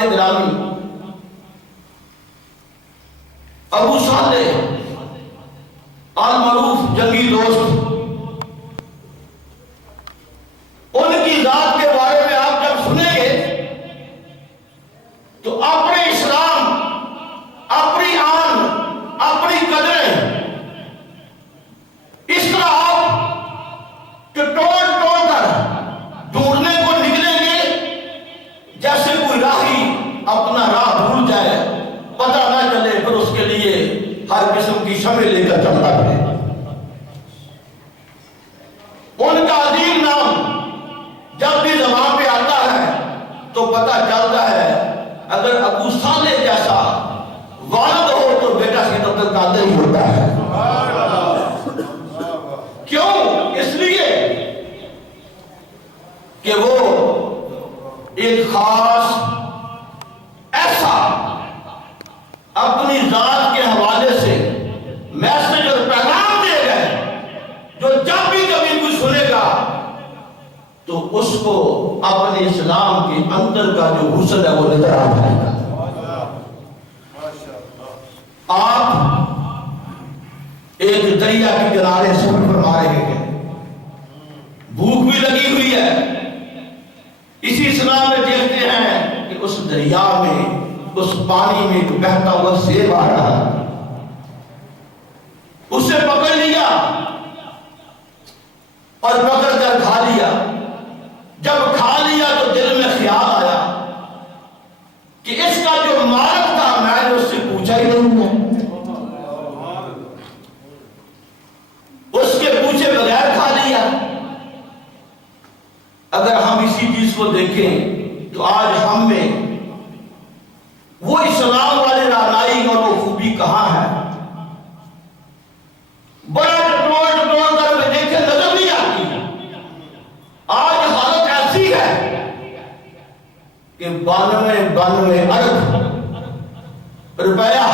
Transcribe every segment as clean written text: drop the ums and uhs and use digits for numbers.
سامعین گرامی، ابو صالح المعروف جنگی دوست، ان کی ذات کے بارے میں آپ جب سنیں گے تو اپنے اسلام، اپنی آن، اپنی قدریں اس طرح آپ کہ ٹوڑ ٹوڑ کر ڈھونڈنے کو نکلیں گے جیسے کوئی راہی اپنا راہ بھول جائے، پتہ نہ چلے، پھر اس کے لیے ہر قسم کی شمع لے کر چلتا ہے۔ ان کا عظیم نام جب بھی زبان پہ آتا ہے تو پتہ چلتا ہے اگر ابو صالح جیسا والد ہو تو بیٹا سیدت القادر ہی ہوتا ہے۔ کیوں؟ اس لیے کہ وہ ایک خاص ایسا اپنی ذات کے حوالے سے میسج اور پیغام دے گئے جو جب بھی کبھی کوئی سنے گا تو اس کو اپنے اسلام کے اندر کا جو حسن ہے وہ نظر آ جائے گا۔ آپ ایک دریا کے کنارے سفر فرما رہے ہیں، بھوک بھی لگی ہوئی ہے، اسی اسلام میں دیکھتے ہیں کہ اس دریا میں، اس پانی میں ایک بہتا ہوا سیب آ رہا ہے، اسے پکڑ لیا اور پکڑ کر کھا لیا۔ جب کھا لیا تو دل میں خیال آیا کہ اس کا جو مالک تھا میں نے اس سے پوچھا ہی نہیں ہے، اس کے پوچھے بغیر کھا لیا۔ اگر ہم اسی چیز کو دیکھیں تو آج ہم میں وہ اسلام والے رعنائی اور وہ خوبی کہاں ہے؟ بڑا ٹوڑ ٹوڑ کر میں دیکھے نظر نہیں آتی۔ آج حالت ایسی ہے کہ 92 ارب روپیہ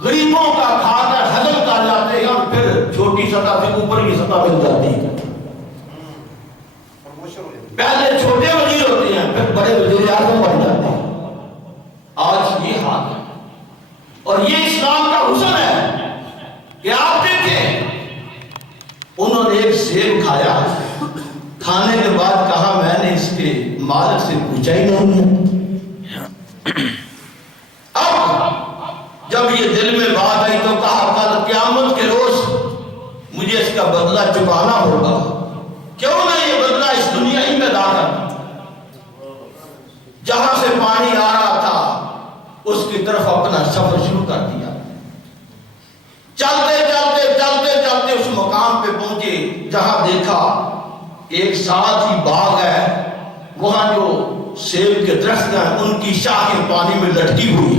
غریبوں کا کھا کر ہضم کر جاتے ہیں اور پھر چھوٹی سطح سے اوپر کی سطح مل جاتی ہے۔ پہلے چھوٹے وزیر ہوتے ہیں پھر بڑے وزیر اعظم بن جاتے ہیں۔ آج یہ حال ہے اور یہ اسلام کا حسن ہے کہ آپ دیکھیں انہوں نے ایک سیب کھایا، کھانے کے بعد کہا میں نے اس کے مالک سے پوچھا ہی نہیں ہے۔ اب جب یہ دل میں بات آئی تو کہا کل قیامت کے روز مجھے اس کا بدلہ چکانا ہوگا، کیوں نہ یہ بدلہ اس دنیا ہی میں ادا کر۔ جہاں سے پانی آ رہا تھا اس کی طرف اپنا سفر شروع کر دیا۔ چلتے چلتے چلتے چلتے اس مقام پہ پہنچے جہاں دیکھا ایک ساتھ ہی باغ ہے، وہاں جو سیب کے درخت ہیں ان کی شاخیں پانی میں لٹکی ہوئی،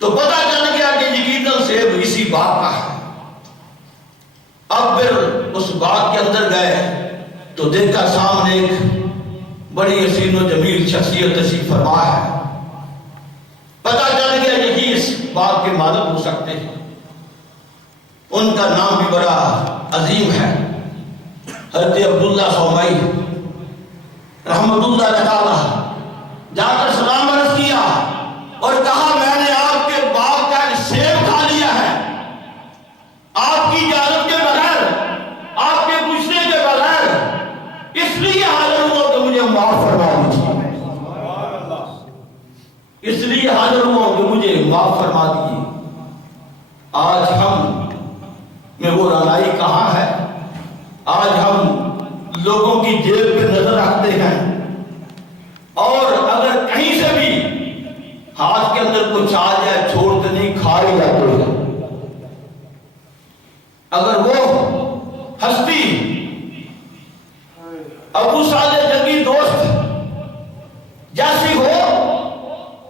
تو پتہ چل گیا کہ یقیناً سیب اسی باغ کا ہے۔ اب پھر اس باغ کے اندر گئے تو دیکھا سامنے ایک بڑی حسین و جمیل شخصیت تشریف فرما ہے۔ پتہ چل گیا یہی اس باغ کے مالک ہو سکتے ہیں۔ ان کا نام بھی بڑا عظیم ہے، حضرت عبداللہ صومعی رحمت اللہ تعالی۔ جا کر سلام عرض کیا اور کہا میں نے آپ کے باغ کا سیب کھا لیا ہے، آپ کی اجازت کے بغیر، آپ کے پوچھنے کے بغیر، اس لیے حاضر ہوا کہ مجھے معاف فرما دیجیے، اس لیے حاضر ہوا کہ مجھے معاف فرما دیجیے۔ آج ہم میں وہ رعنائی کہاں ہے؟ آج ہم لوگوں کی جیب پہ نظر رکھتے ہیں اور اگر کہیں سے بھی ہاتھ کے اندر کچھ آ جائے چھوڑتے نہیں، کھا ہی جاتے ہیں۔ اگر وہ ہستی ابو صالح جنگی دوست جیسی ہو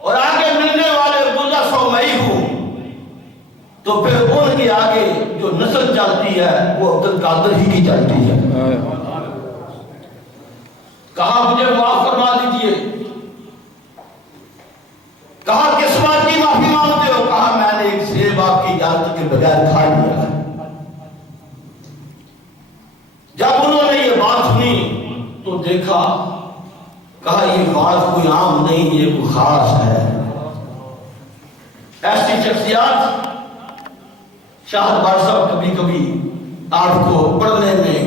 اور آگے ملنے والے عبداللہ صومعی ہو تو پھر ان کے آگے جو نسل چلتی ہے وہ عبد القادر ہی کی چلتی ہے۔ کہا مجھے معاف فرما دیجئے، کہا کس بات کی معافی مانگتے ہو؟ کہا میں نے ایک سیب آپ کی اجازت کے بغیر کھا لیا ہے۔ جب انہوں نے یہ بات سنی تو دیکھا کہا یہ بات کوئی عام نہیں، یہ کوئی خاص ہے۔ ایسی شخصیات شاہد بار صاحب کبھی کبھی آپ کو پڑھنے میں،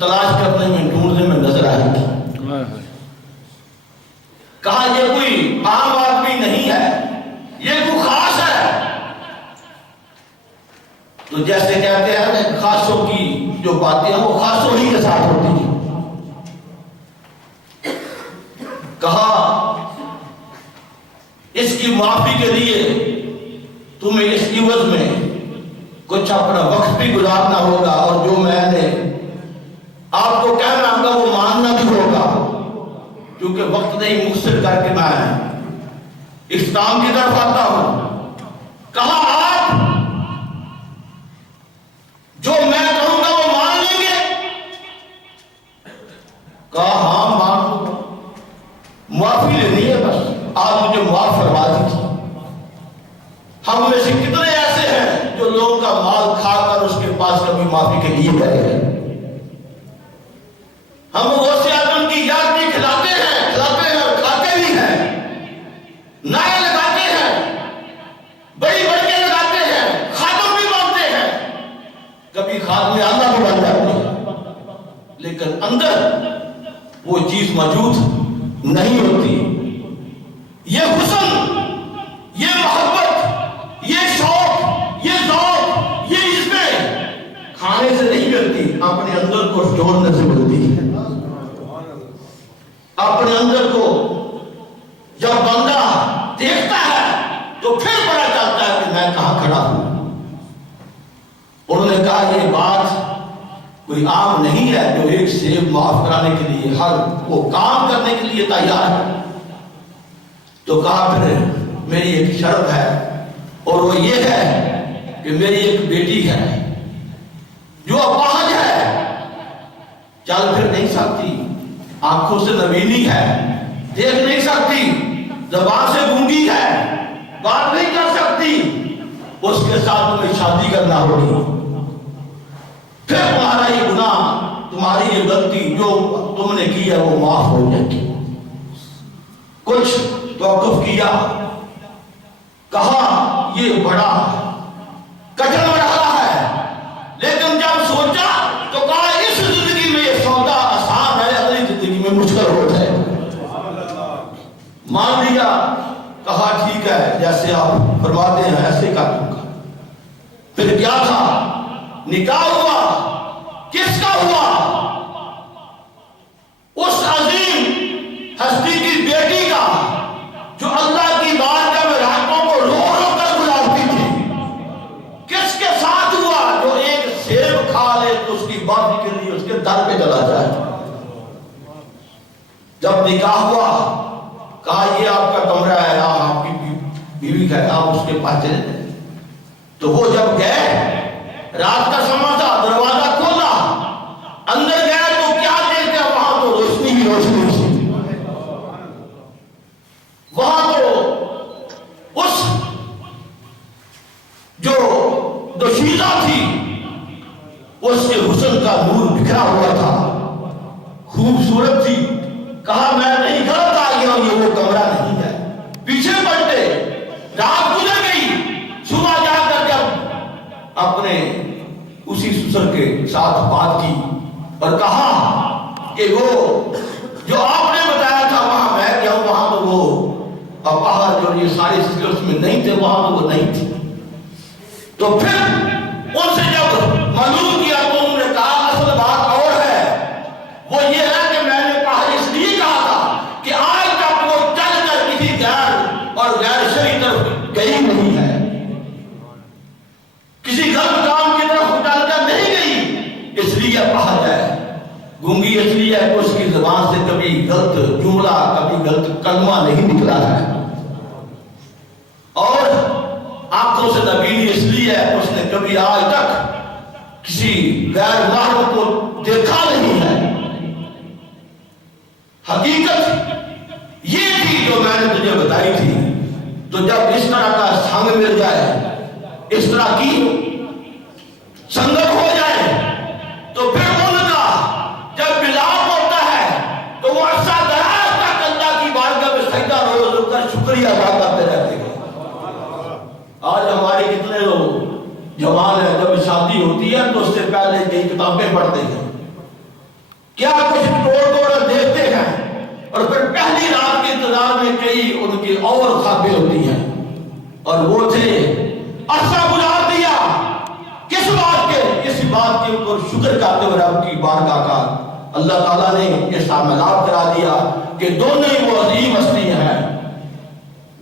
تلاش کرنے میں، ڈھونڈنے میں نظر آئے گی۔ کہا یہ کوئی عام آدمی نہیں ہے، یہ کوئی خاص ہے۔ تو جیسے کہتے ہیں خاصوں کی جو باتیں ہیں وہ خاصوں ہی کے ساتھ ہوتی ہیں۔ کہا اس کی معافی کے لیے تمہیں اس عوض میں کچھ اپنا وقت بھی گزارنا ہوگا، اور جو میں نے آپ کو کہنا ہوگا وہ ماننا بھی ہوگا، کیونکہ وقت نہیں مختصر کر کے میں اختتام کی طرف آتا ہوں۔ کہا آپ جو میں کہوں گا وہ مان لیں گے؟ کہا ہاں مان لوں گا، معافی لینی ہے بس، آپ مجھے معاف فرما دیجیے۔ ہم میں سے کتنے ایسے ہیں جو لوگوں کا مال کھا کر اس کے پاس کبھی معافی کے لیے گئے ہیں؟ ہم غوث اعظم کی یاد بھی کھلاتے ہیں اور کھاتے بھی ہیں، نعرے لگاتے ہیں، بڑی بڑکے لگاتے ہیں، خاتم بھی مانتے ہیں، کبھی خاتم اللہ بھی بن جاتے ہیں، لیکن اندر وہ چیز موجود نہیں ہوتی۔ یہ حسن، یہ محبت، یہ شوق، یہ ذوق، یہ عزتیں کھانے سے نہیں ملتی، اپنے اندر کو جوڑنے سے ملتی ہے۔ اپنے اندر کو جب بندہ دیکھتا ہے تو پھر پتا چلتا ہے کہ میں کہاں کھڑا ہوں۔ انہوں نے کہا یہ بات کوئی عام نہیں ہے جو ایک سیب معاف کرانے کے لیے ہر وہ کام کرنے کے لیے تیار ہے۔ تو کہا پھر میری ایک شرط ہے، اور وہ یہ ہے کہ میری ایک بیٹی ہے جو اپاہج ہے، چل پھر نہیں سکتی، آنکھوں سے نبینی ہے، دیکھ نہیں سکتی، زبان سے گونگی ہے، بات نہیں کر سکتی، اس کے ساتھ تمہیں شادی کرنا ہوگی، پھر تمہارا یہ گناہ، تمہاری یہ غلطی جو تم نے کی ہے وہ معاف ہو جائے گی۔ کچھ توقف کیا، کہا یہ بڑا کٹھن مرحلہ ہے، لیکن جب سوچا تو کہا اس زندگی میں یہ سودا آسان ہے، اگلی زندگی میں مشکل ہو جائے۔ مان لیا، کہا ٹھیک ہے جیسے آپ فرماتے ہیں ایسے کر دوں گا۔ پھر کیا تھا؟ نکاح ہوا۔ کس کا ہوا؟ اس عظیم ہستی کی بیٹی کا جو اللہ کی بارگاہ میں راتوں کو رو رو کر گزارتی تھی۔ کس کے ساتھ ہوا؟ جو ایک سیب کھا لے تو اس کی باقی کے لیے اس کے در پہ چلا جائے۔ جب نکاح ہوا، کہا یہ آپ کا کمرہ ہے، آپ کی بیوی کا ہے، آپ اس کے پاس چلے جائیں۔ تو وہ جب گئے، رات کا سماں تھا، دروازہ کھولا، اندر گیا تو کیا دیکھتے ہیں؟ وہاں تو روشنی ہی روشنی تھی، وہاں تو اس جو دوشیزہ تھی اس کے حسن کا نور بکھرا ہوا تھا، خوبصورت تھی۔ کہا میں نہیں غلط آ گیا ہوں، یہ وہ کمرہ نہیں ہے۔ پیچھے پلٹے، رات گزر گئی، صبح جا کر جب اپنے اسی سسر کے ساتھ بات کی اور کہا کہ وہ جو آپ نے بتایا تھا وہاں میں گیا ہوں، وہاں تو وہ اپاہج اور یہ سارے سسٹرز میں نہیں تھے، وہاں تو وہ نہیں تھی۔ تو پھر ان سے جب معلوم کیا تو انہوں نے کہا اصل بات اور ہے، وہ یہ ہے کہ میں نے کہا اس لیے کہا تھا کہ آج تک وہ چل کر کسی غیر اور غیر شرعی طرف گئی نہیں ہے، کسی غلط کام کی طرف چل کر نہیں گئی، اس لیے اپاہج ہے۔ گونگی اس لیے ہے کہ اس کی زبان سے کبھی غلط جملہ، کبھی غلط کلمہ نہیں نکلا ہے، اور آنکھوں سے نبینی اس لیے ہے اس نے کبھی آج تک کسی غیر محرم کو دیکھا نہیں ہے۔ حقیقت یہ تھی جو میں نے تجھے بتائی تھی۔ تو جب اس طرح کا سنگ مل جائے، اس طرح کی سنگت ہو جائے، تو پھر ان کا جب ملاپ ہوتا ہے تو وہ عرصہ دراز تک اللہ شکریہ ادا کرتے رہتے ہیں۔ آج ہمارے کتنے لوگ جوان ہیں، جب شادی ہوتی ہے تو اس سے پہلے کئی کتابیں پڑھتے ہیں، کیا کچھ توڑ دیکھتے ہیں، اور پھر پہلی رات کے انتظار میں کئی ان کی اور خوابیں ہوتی ہیں، اور وہ تھے عرصہ گزار دیا کس بات کے؟ اس بات کے اوپر شکر کرتے ہوئے رب کی بارگاہ کا اللہ تعالیٰ نے یہ شاملات کرا دیا کہ دونوں ہی وہ عظیم ہستیاں ہیں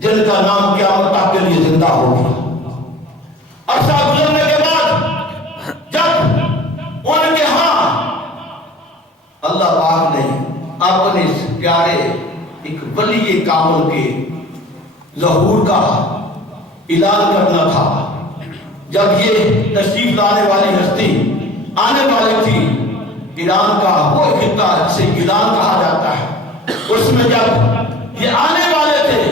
جن کا نام قیامت تک کے لیے زندہ ہوگا۔ عرصہ گزرنے کے بعد جب ان کے ہاں اللہ پاک نے اپنے پیارے ایک ولی کامل کے ظہور کا اعلان کرنا تھا، جب یہ تشریف لانے والی ہستی آنے والی تھی، ایران کا وہ خطہ جسے گیلان کہا جاتا ہے، اس میں جب یہ آنے والے تھے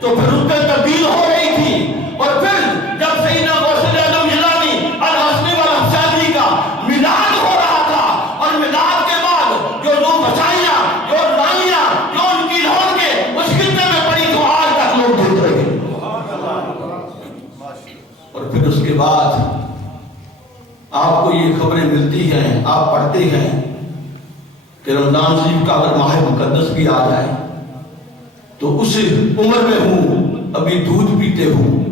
تو پھر ان پہ تبدیل ہو رہی تھی، اور پھر جب سیدنا غوث اعظم جیلانی الحسنی والحسینی کا میلاد ہو رہا تھا، اور میلاد کے بعد جو دو بچائیاں جو رائیاں جو ان کی لہن کے اس خطے میں پڑی تو آج تک لوگ دیکھ رہے ہیں۔ اور پھر اس کے بعد آپ کو یہ خبریں ملتی ہیں، آپ پڑھتے ہیں کہ رمضان شریف کا اگر ماہ مقدس بھی آ جائے تو اس عمر میں ہوں، ابھی دودھ پیتے ہوں،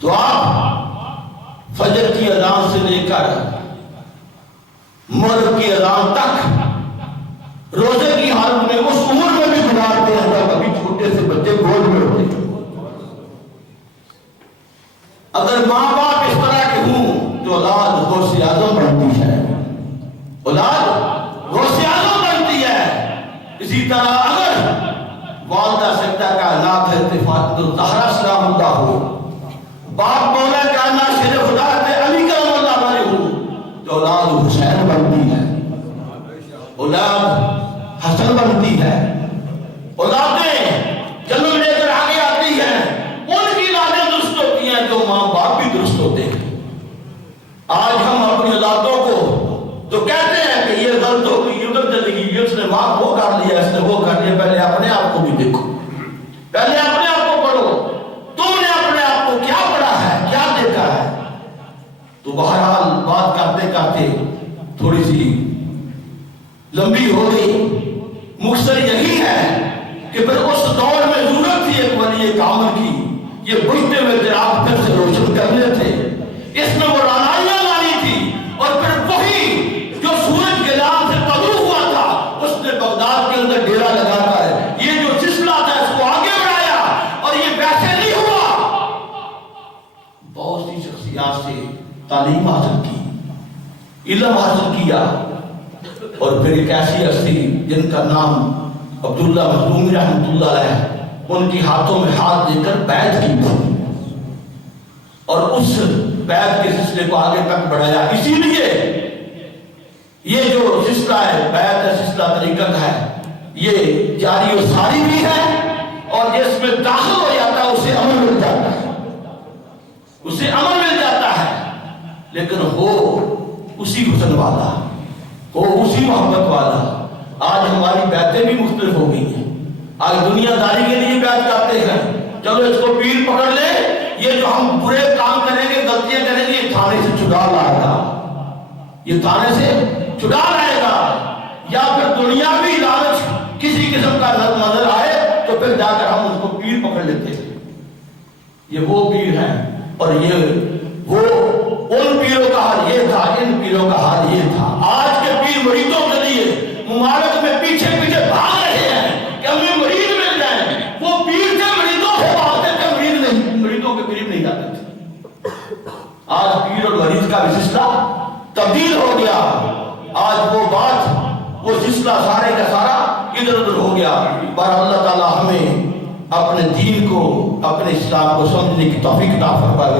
تو آپ فجر کی اذان سے لے کر مغرب کی اذان تک روزے کی حالت میں اس عمر میں بھی گزارتے ہیں جب ابھی چھوٹے سے بچے گود میں ہوتے ہیں۔ اگر ماں باپ اس طرح کے ہوں تو اولاد غوث اعظم بنتی ہے، اولاد غوث اعظم بنتی ہے۔ اسی طرح اگر والدہ سجدہ کائنات فاطمہ الزہرا سلام اللہ ہو، باپ مولا کائنات شیر خدا علی کرم اللہ علیہ ہو، تو اولاد حسین بنتی ہے، اولاد حسن بنتی ہے، اولادیں جنم لے کر آگے آتی ہیں، ان کی اولادیں درست ہوتی ہیں جو ماں باپ بھی درست ہوتے ہیں۔ آج ہم اپنی اولادوں کو تو کہتے ہیں کہ یہ غلط ہو گئی، ادھر چلی گئی، اس نے ماں وہ کر لیا، اس نے وہ کر لیا۔ پہلے اپنے آپ کو بھی دیکھو، پہلے اپنے آپ کو پڑھو، تم نے اپنے آپ کو کیا پڑھا ہے، کیا دیکھا ہے۔ تو بہرحال بات کرتے کرتے تھوڑی سی لمبی ہو گئی، مختصر یہی ہے کہ پھر اس دور میں ضرورت تھی ایک ولی کامل کی، یہ بجھتے ہوئے چراغ پھر سے روشن کرنے تھے، اس میں وہ رانائیاں لانی تھی، اور پھر وہی جو سورج گیلان سے طلوع ہوا تھا اس نے بغداد کے اندر ڈیرا لگا کر یہ جو سلسلہ تھا اس کو آگے بڑھایا، اور یہ ویسے نہیں ہوا، بہت سی شخصیات سے تعلیم حاصل کی، علم حاصل کیا، اور پھر ایک ایسی ہستی جن کا نام عبداللہ مظلومی رحمۃ اللہ علیہ، ان کی ہاتھوں میں ہاتھ دے کر بیعت کی تھی، اور اس بیعت کے سلسلے کو آگے تک بڑھایا۔ اسی لیے یہ جو سلسلہ ہے، بیعت ہے، سلسلہ طریقت ہے، یہ جاری و ساری بھی ہے، اور جس میں داخل ہو جاتا ہے اسے عمل مل جاتا ہے، اسے عمل مل جاتا ہے، لیکن ہو اسی حسن والا، ہو اسی محبت والا۔ آج ہماری بیعتیں بھی مختلف ہو گئی ہیں، آج دنیا داری کے لیے بیعت کرتے ہیں، چلو اس کو پیر پکڑ لے، یہ جو ہم برے کام کریں گے، غلطیاں کریں گے، یہ تھانے سے چھڑا لائے گا، یہ تھانے سے چھڑا لائے گا، یا پھر دنیاوی لالچ کسی قسم کا نظر آئے تو پھر جا کر ہم اس کو پیر پکڑ لیتے ہیں۔ یہ وہ پیر ہیں، اور یہ وہ ان پیروں کا حال یہ تھا، ان پیروں کا حال یہ تھا۔ آج کے پیر مریدوں کے لیے ممالک میں پیچھے پیچھے بھاگ رہے ہیں کہ ہمیں مرید مل جائیں، وہ پیر سے مریدوں سے بھاگتے تھے، مریدوں کے قریب نہیں جاتے تھے۔ آج پیر اور مریض کا بھی سلسلہ تبدیل ہو گیا، آج وہ بات وہ سلسلہ سارے کا سارا ادھر ادھر ہو گیا۔ پر اللہ تعالی ہمیں اپنے دین کو، اپنے اسلام کو سمجھنے کی توفیق عطا فرمائے۔